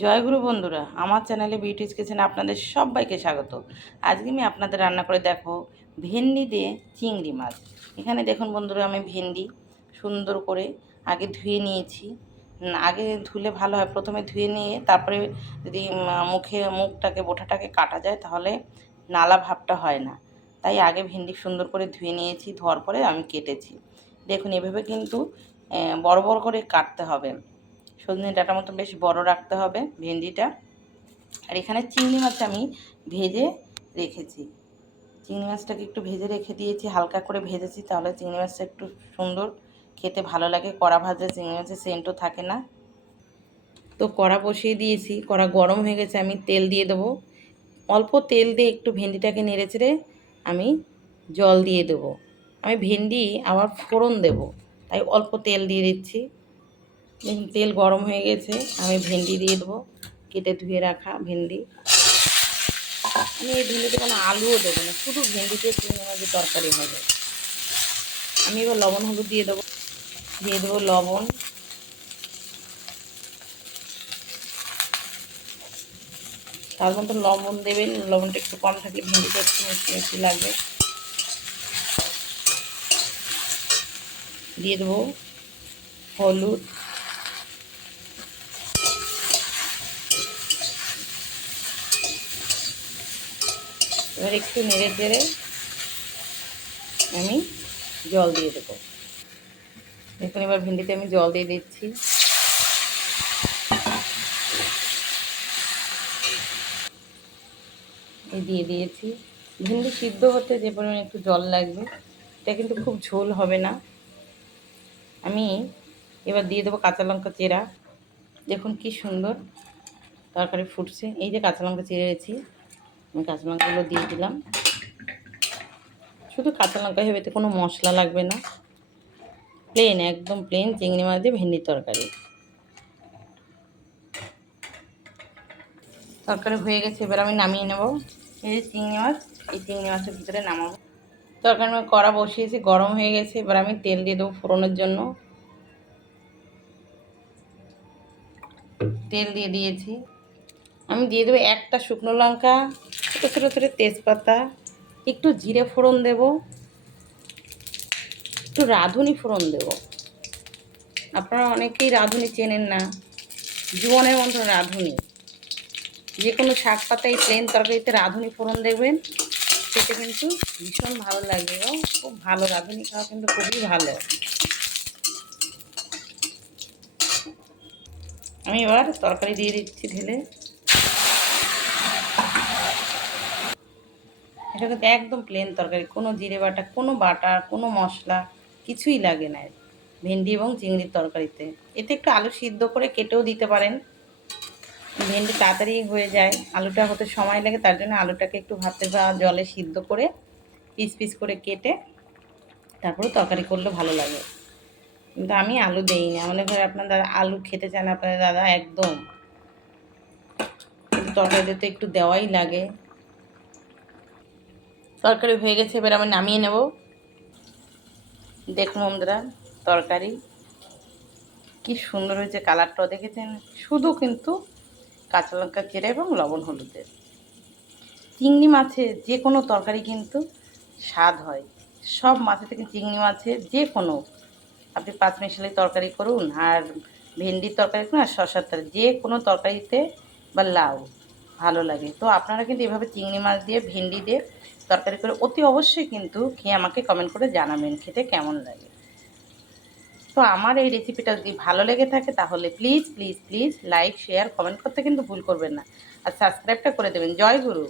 জয়গুরু বন্ধুরা, আমার চ্যানেলে বিউটিজ কিচেনে আপনাদের সবাইকে স্বাগত। আজকে আমি আপনাদের রান্না করে দেখো ভেন্ডি দিয়ে চিংড়ি মাছ। এখানে দেখুন বন্ধুরা, আমি ভেন্ডি সুন্দর করে আগে ধুয়ে নিয়েছি। আগে ধুলে ভালো হয়, প্রথমে ধুয়ে নিয়ে তারপরে যদি মুখটাকে বোঁটাটাকে কাটা যায় তাহলে নালা ভাবটা হয় না। তাই আগে ভেন্ডি সুন্দর করে ধুয়ে নিয়েছি, ধোয়ার পরে আমি কেটেছি। দেখুন এভাবে কিন্তু বড় বড় করে কাটতে হবে। সজনে ডাঁটার মতো বেশ বড় রাখতে হবে ভেন্ডিটা। আর এখানে চিংড়ি মাছ আমি ভেজে রেখেছি। চিংড়ি মাছটাকে একটু ভেজে রেখে দিয়েছি, হালকা করে ভেজেছি, তাহলে চিংড়ি মাছটা একটু সুন্দর খেতে ভালো লাগে। কড়া ভাজা চিংড়ি মাছের সেন্টও থাকে না। তো কড়া বসিয়ে দিয়েছি, কড়া গরম হয়ে গেছে, আমি তেল দিয়ে দেবো। অল্প তেল দিয়ে একটু ভেন্ডিটাকে নেড়ে চেড়ে আমি জল দিয়ে দেবো। আমি ভেন্ডি আবার ফোড়ন দেব, তাই অল্প তেল দিয়ে দিচ্ছি। তেল গরম হয়ে গেছে, আমি ভেন্ডি দিয়ে দেবো, কেটে ধুয়ে রাখা ভেন্ডি। আমি এই ভেন্ডিতে কোনো আলুও দেবো না, শুধু ভেন্ডিতে চিংড়ি মাছের তরকারি হবে। আমি এবার লবণ হলুদ দিয়ে দেবো, লবণ। তার মতো লবণ দেবেন, লবণটা একটু কম থাকলে ভেন্ডিটা একটু মিষ্টি মিষ্টি লাগবে। দিয়ে দেবো হলুদ, এবার একটু নেড়ে চেড়ে আমি জল দিয়ে দেবো। দেখুন এবার ভেন্ডিতে আমি জল দিয়ে দিচ্ছি। দিয়ে দিয়েছি। ভেন্ডি সিদ্ধ হতে যে পরিমাণে একটু জল লাগবে, এটা কিন্তু খুব ঝোল হবে না। আমি এবার দিয়ে দেবো কাঁচা লঙ্কা চেরা। দেখুন কি সুন্দর তরকারি ফুটছে। এই যে কাঁচা লঙ্কা চেড়েছি, আমি কাঁচা লঙ্কাগুলো দিয়ে দিলাম। শুধু কাঁচা লঙ্কা হবে, এতে কোনো মশলা লাগবে না, প্লেন, একদম প্লেন চিংড়ি মাছ দিয়ে ভেন্ডির তরকারি। তরকারি হয়ে গেছে, এবার আমি নামিয়ে নেব। এই যে চিংড়ি মাছ, এই চিংড়ি মাছের ভিতরে নামাবো। তরকারি আমি কড়া বসিয়েছি, গরম হয়ে গেছে, এবার আমি তেল দিয়ে দেবো ফোড়নের জন্য। তেল দিয়ে দিয়েছি। আমি দিয়ে দেবো একটা শুকনো লঙ্কা, ছোটো ছোটো ছোটো তেজপাতা, একটু জিরে ফোড়ন দেব, একটু রাঁধুনি ফোড়ন দেব। আপনারা অনেকেই রাঁধুনি চেনেন না, জীবনের মতো রাঁধুনি। যে কোনো শাক পাতা এই প্লেন তরকারিতে রাঁধুনি ফোড়ন দেখবেন, খেতে কিন্তু ভীষণ ভালো লাগবে। খুব ভালো, রাঁধুনি খাওয়া কিন্তু খুবই ভালো। আমি এবার তরকারি দিয়ে দিচ্ছি ঢেলে। এটা কিন্তু একদম প্লেন তরকারি, কোনো জিরে বাটা, কোনো বাটা, কোনো মশলা কিছুই লাগে না ভেন্ডি এবং চিংড়ির তরকারিতে। এতে একটু আলু সিদ্ধ করে কেটেও দিতে পারেন, ভেন্ডি তাড়াতাড়ি হয়ে যায়। আলুটা হতে সময় লাগে, তার জন্য আলুটাকে একটু ভাতের বা জলে সিদ্ধ করে পিস পিস করে কেটে তারপরে তরকারি করলে ভালো লাগে। কিন্তু আমি আলু দেই না। মনে করে আপনার দাদা আলু খেতে চান, আপনার দাদা একদম, কিন্তু তরকারিতে তো একটু দেওয়াই লাগে। তরকারি হয়ে গেছে, এবার আমি নামিয়ে নেব। দেখুন বন্ধুরা, তরকারি কি সুন্দর হয়েছে, কালারটাও দেখেছেন। শুধু কিন্তু কাঁচা লঙ্কা চেরা এবং লবণ হলুদের। চিংড়ি মাছের যে কোনো তরকারি কিন্তু স্বাদ হয়। সব মাছের থেকে চিংড়ি মাছের যে কোনো, আপনি পাঁচমিশালি তরকারি করুন, আর ভেন্ডির তরকারি করুন, আর শশার তরকারি, যে কোনো তরকারিতে বা লাউ ভালো লাগে। তো আপনারা কিন্তু এভাবে চিংড়ি মাছ দিয়ে ভেন্ডি দিয়ে তরকারি করে অতি অবশ্যই কিন্তু খেয়ে আমাকে কমেন্ট করে জানাবেন খেতে কেমন লাগে। তো আমার এই রেসিপিটা যদি ভালো লেগে থাকে তাহলে please please please like share comment করতে কিন্তু ভুল করবেন না, আর সাবস্ক্রাইবটা করে দেবেন। জয় গুরু।